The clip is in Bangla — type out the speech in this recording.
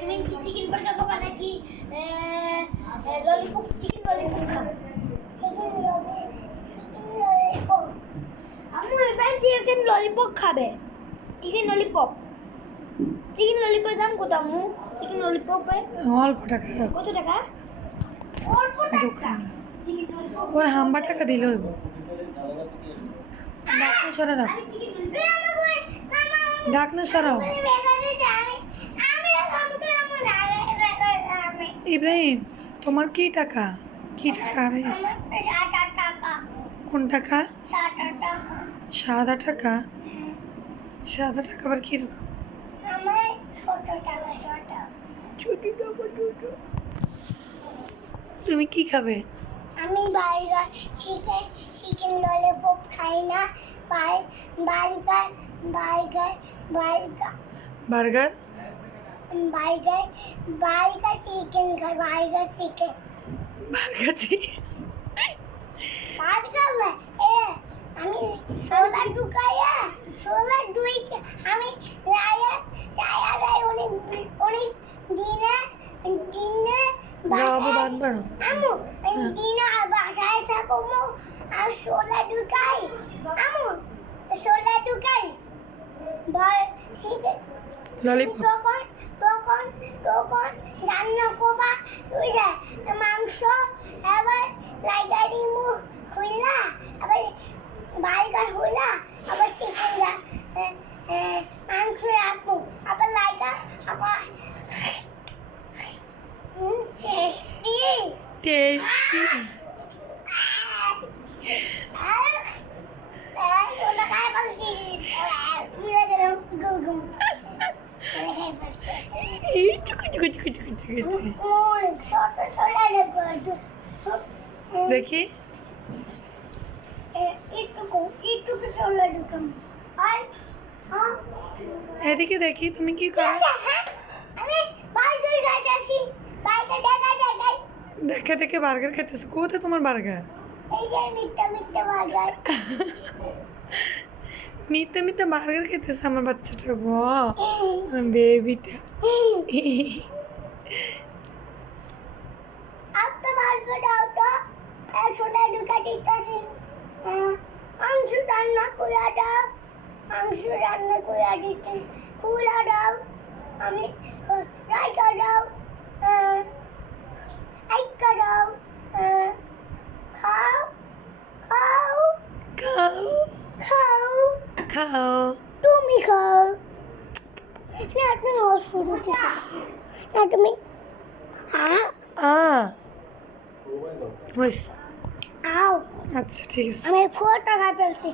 তুমি চিকেন বার্গার খাবা নাকি ললিপপ চিকেন ললিপপ খাবে? Chicken lollipop. আম্মু এবার চিকেন ললিপপ খাবে। Chicken lollipop. চিকেন ললিপপের দাম কত আম্মু? চিকেন ললিপপের অল্প টাকা। কত টাকা? অল্প টাকা। চিকেন ললিপপ ওর হাম্বা টাকা দিলে হইব। ডাকনা সরা রাখ, ডাকনা সরাও। ইব্রাহিম, তোমার কি টাকা? কি টাকা হারাইস? কোন টাকা? 7 টাকা। 7 টাকা আবার কি রকম? ছোট টাকা, ছোট। তুমি কি খাবে? আমি বার্গার চিকেন ললিপপ খাই না। Burger burger burger burger burger burger chicken খাই। Burger chicken burger chicken. Burger আমি সোলা ঢুকাইয়া সোলা দুই আমি রায়া রায়া রায় অনেক অনেক দিনে দিনে যাবো বারবার। আমু দিনে বাসায় সাকমু আর সোলা ঢুকাই। আমু সোলা ঢুকাই বল চিকেন ললিপপ। তখন তখন তখন রান্না করবা তুই যা মাংস আবার লাইগাড়ি মুখ খুইলা আবার বার্গার হইলা আবার চিকেন যা মাংস রাখবো আবার লাইগা আবার টেস্টি টেস্টি। ওটা খাই বলছি মিলে গেলাম গুম এই টুকু টুকু টুকু টুকু টুকু টুকু। দেখি এদিকে দেখি তুমি কি করো। দেখে দেখে বার্গার খেতেছো। কোথায় তোমার বার্গার? মিথ্যে মিথ্যে বার্গার খেতেছে আমার বাচ্চাটা। গো বেবিটা। মাংস রান্না করে দাও। মাংস রান্না করে দিতে খুলা দাও। আমি রাইকা দাও রাইকা দাও। খাও খাও খাও খাও খাও। তুমি খাও না। তুমি শুরুতে না তুমি হ্যাঁ হইস। আও আচ্ছা ঠিক আছে। আমি 4 টাকা পেয়েছি।